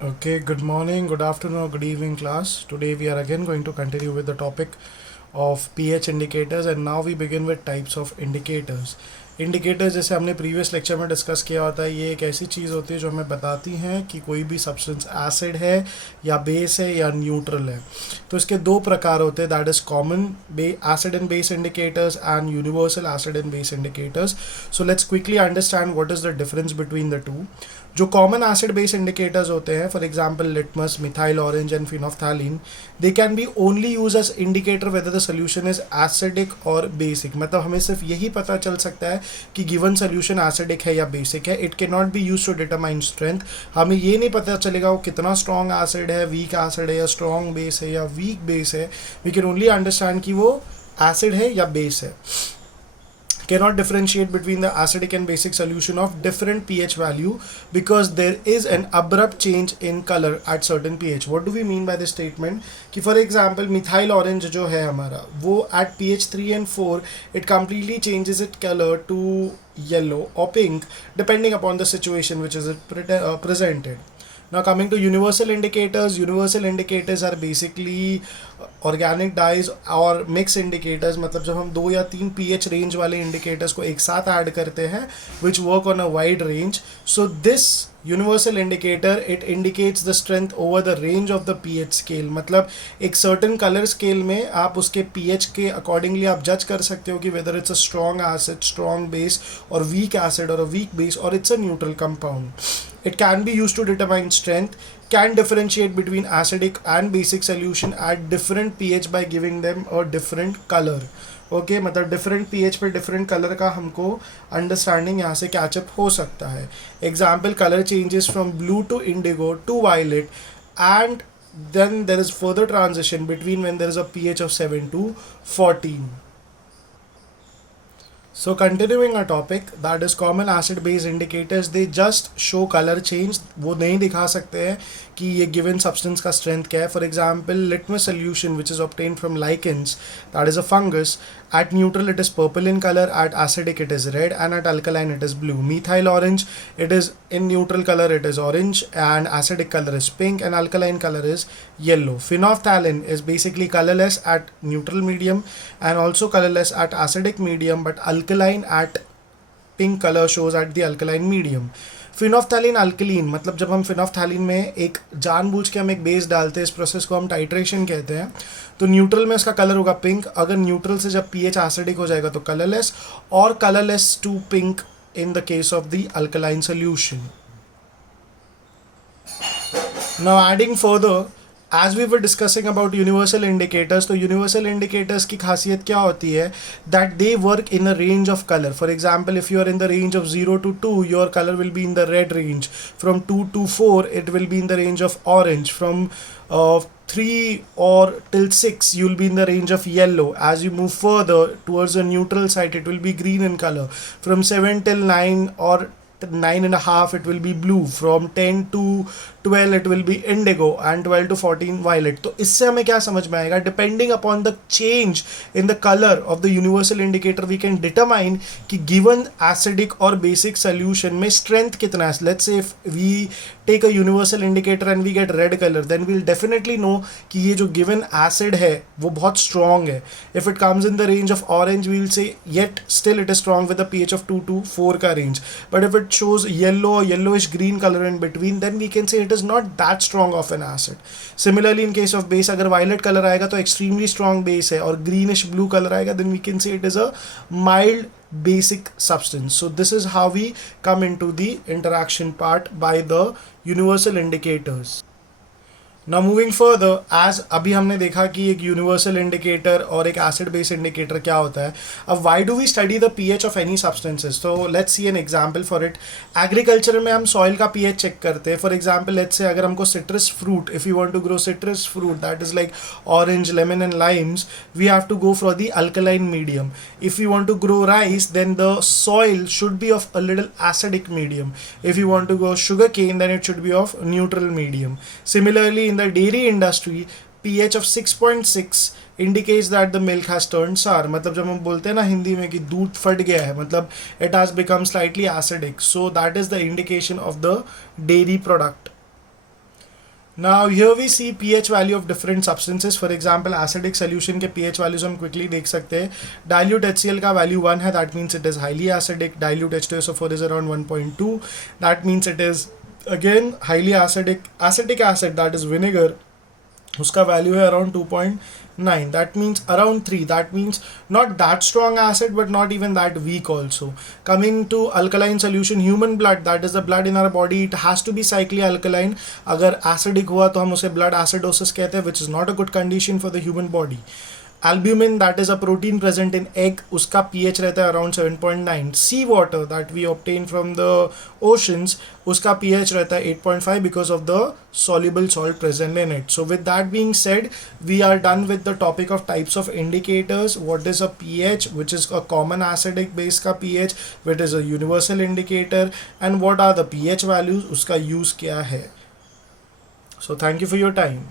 Okay, good morning, good afternoon, or good evening, class. Today we are again going to continue with the topic of pH indicators, and now we begin with types of indicators. Indicator जैसे हमने previous lecture में discuss किया होता है, ये एक ऐसी चीज़ होती है जो हमें बताती हैं कि कोई भी सब्सटेंस एसिड है या बेस है या न्यूट्रल है. तो इसके दो प्रकार होते हैं, that is common acid and base indicators and universal acid and base indicators. So let's quickly understand what is the difference between the two. जो कॉमन एसिड बेस इंडिकेटर्स होते हैं, for example litmus, methyl orange and phenolphthalein, they can be only use as indicator whether the solution is acidic और basic. मतलब हमें सिर्फ यही पता चल सकता है कि गिवन सोल्यूशन एसिडिक है या बेसिक है. It can not be use to determine strength. हमें ये नहीं पता चलेगा वो कितना स्ट्रॉन्ग एसिड है, वीक एसिड है, या स्ट्रॉन्ग बेस है या वीक बेस है. वी कैन ओनली अंडरस्टैंड कि वो एसिड है या बेस है. Cannot differentiate between the acidic and basic solution of different pH value because there is an abrupt change in color at certain pH. What do we mean by this statement? कि for example methyl orange जो है हमारा, वो at pH 3 and 4 it completely changes its color to yellow or pink depending upon the situation which is presented. Now coming to universal indicators are basically organic dyes और mix indicators. मतलब जब हम दो या तीन pH range वाले indicators को एक साथ ऐड करते हैं which work on a wide range. So this universal indicator it indicates the strength over the range of the pH scale. मतलब एक certain color scale में आप उसके pH के accordingly आप judge कर सकते हो कि whether it's a strong acid, strong base or weak acid or a weak base or it's a neutral compound. It can be used to determine strength, can differentiate between acidic and basic solution at different pH by giving them a different color. Okay मतलब different pH पे different colour का हमको understanding यहाँ से catch up हो सकता है. Example, colour changes from blue to indigo to violet and then there is further transition between when there is a pH of 7 to 14. So continuing our topic, that is common acid base indicators, they just show color change. वो नहीं दिखा सकते हैं कि ये given substance का strength क्या है. For example, litmus solution which is obtained from lichens, that is a fungus, at neutral it is purple in color, at acidic it is red, and at alkaline it is blue. Methyl orange, it is in neutral color it is orange, and acidic color is pink, and alkaline color is yellow. Phenolphthalein is basically colorless at neutral medium and also colorless at acidic medium, but alkaline at pink color shows at the alkaline medium. Phenolphthalein alkaline, मतलब जब हम फिनोफ्थैलीन में एक जानबूझ के हम एक base डालते हैं, इस प्रोसेस को हम टाइट्रेशन कहते हैं. तो न्यूट्रल में उसका कलर होगा पिंक. अगर न्यूट्रल से जब पीएच एसिडिक हो जाएगा तो कलरलेस, और colourless to pink in the case of the alkaline solution. Now adding further, as we were discussing about universal indicators, तो universal indicators की खासियत क्या होती है, that they work in a range of color. For example, if you are in the range of 0 to 2, your color will be in the red range. From 2 to 4, it will be in the range of orange. From 3 or till 6, you'll be in the range of yellow. As you move further towards the neutral side, it will be green in color. From 7 till 9 or 9.5 it will be blue. From 10 to 12 it will be indigo, and 12 to 14 violet. तो इससे हमें क्या समझ में आएगा, depending upon the change in the colour of the universal indicator we can determine कि given acidic और basic solution में स्ट्रेंथ कितना है. Let's say if we take a universal indicator and we get red colour, then we'll definitely know कि ये जो given acid है वो बहुत स्ट्रॉन्ग है. If it comes in the range of orange we'll say yet still it is strong with the pH of 2 to 4 का रेंज. But if it shows yellow or yellowish green color in between, then we can say it is not that strong of an acid. Similarly, in case of base, अगर violet color आएगा तो extremely strong base है, और greenish blue color आएगा, then we can say it is a mild basic substance. So this is how we come into the interaction part by the universal indicators. Now moving further, as अभी हमने देखा कि एक universal indicator और एक acid base indicator क्या होता है. अब why do we study the pH of any substances. तो let's see an example for it. Agriculture में हम सॉइल का पीएच चेक करते हैं. फॉर एग्जांपल लेट्स से अगर हमको citrus fruit, if you want to grow citrus fruit that is like orange, lemon and limes, we have to go for the alkaline medium. If you want to grow rice, then the soil should be of a little acidic medium. If you want to grow sugar cane, then it should be of neutral medium. Similarly in the dairy industry, pH of 6.6 indicates that the milk has turned sour. मतलब जब हम बोलते हैं ना हिंदी में कि दूध फट गया है, मतलब it has become slightly acidic. So that is the indication of the dairy product. Now here we see pH value of different substances. For example, acidic solution के pH values हम quickly देख सकते हैं. Dilute HCl का value 1 है, that means it is highly acidic. Dilute H2SO4 is around 1.2, that means it is again highly acidic. Acetic acid, that is vinegar, उसका value है around 2.9, that means around 3, that means not that strong acid but not even that weak also. Coming to alkaline solution, human blood, that is the blood in our body, it has to be slightly alkaline. अगर acidic हुआ तो हम उसे blood acidosis कहते हैं, which is not a good condition for the human body. Albumin, that is a protein present in egg, उसका pH रहता है around 7.9. Sea water that we obtain from the oceans, उसका pH रहता है 8.5 because of the soluble salt present in it. So with that being said, we are done with the topic of types of indicators. What is a pH, which is a common acidic base का pH, which is a universal indicator, and what are the pH values, उसका use क्या है. So thank you for your time.